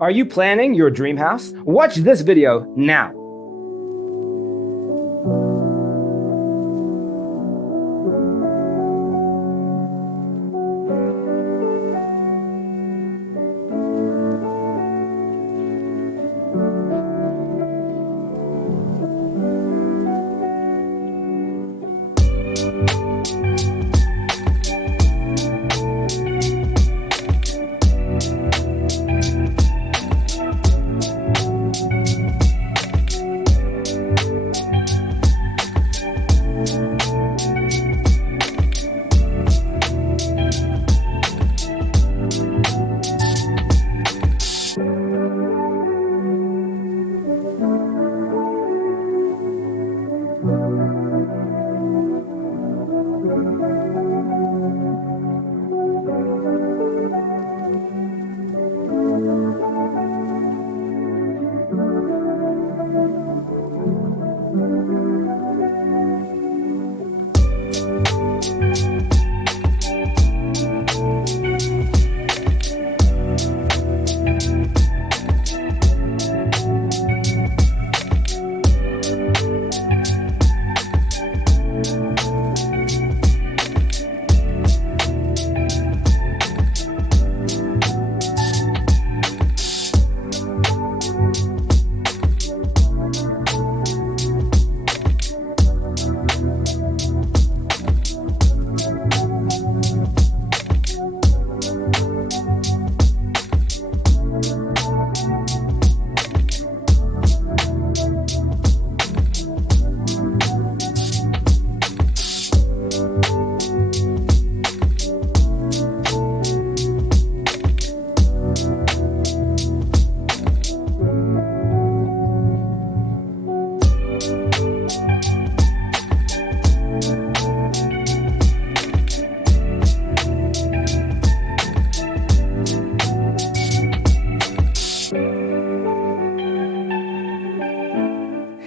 Are you planning your dream house? Watch this video now.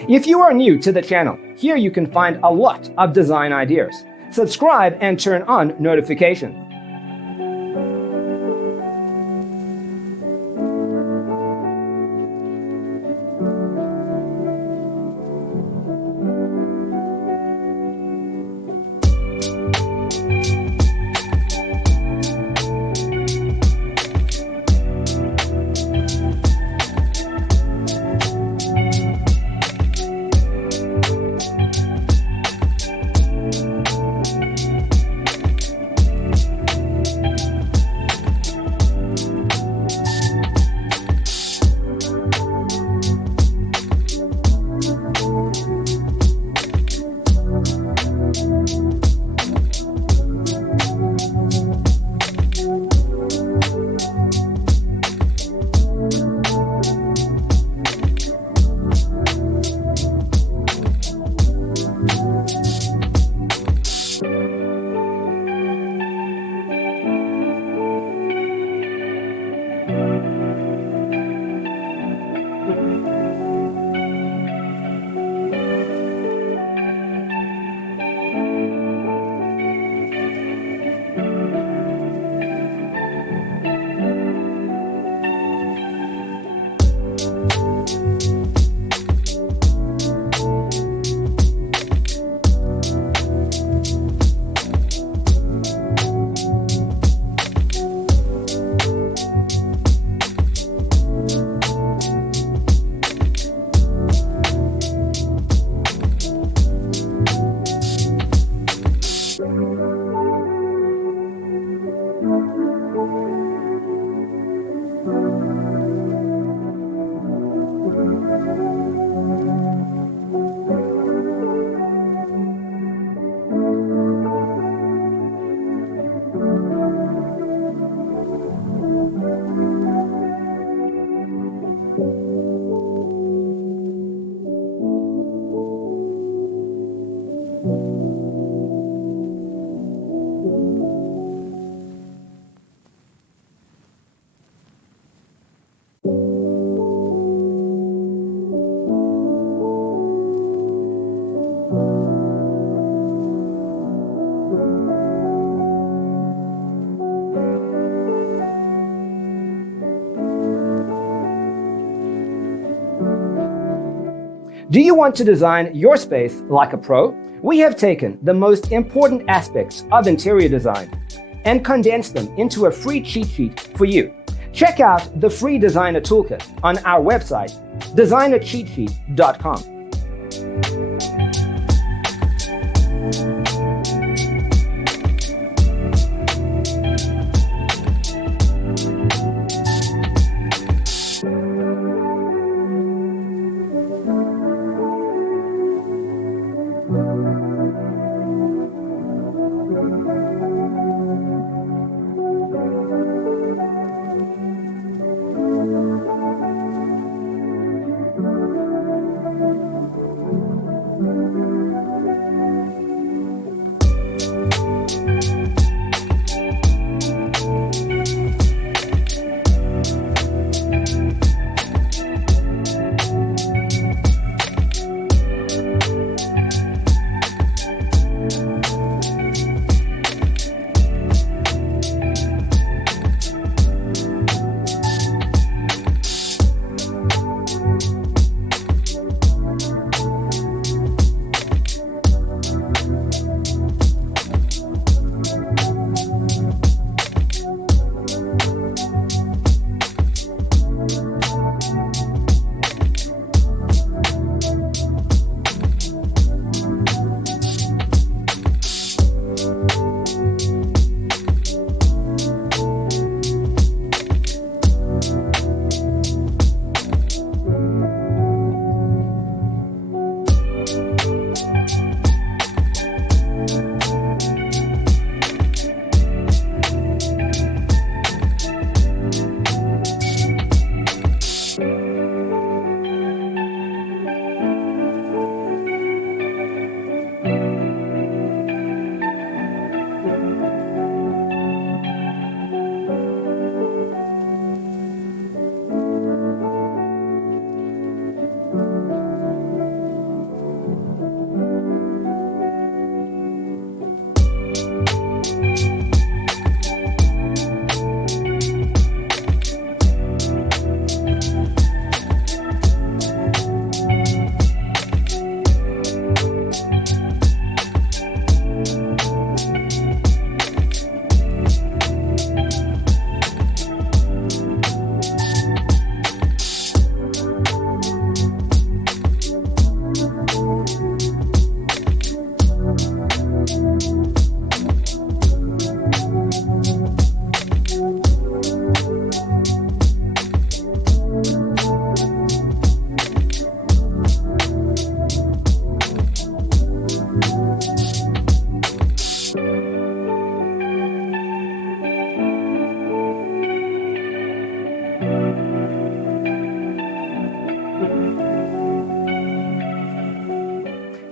If you are new to the channel, here you can find a lot of design ideas. Subscribe and turn on notifications. Do you want to design your space like a pro? We have taken the most important aspects of interior design and condensed them into a free cheat sheet for you. Check out the free designer toolkit on our website, designercheatsheet.com.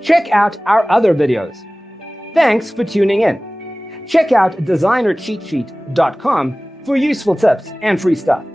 Check out our other videos. Thanks for tuning in. Check out designercheatsheet.com for useful tips and free stuff.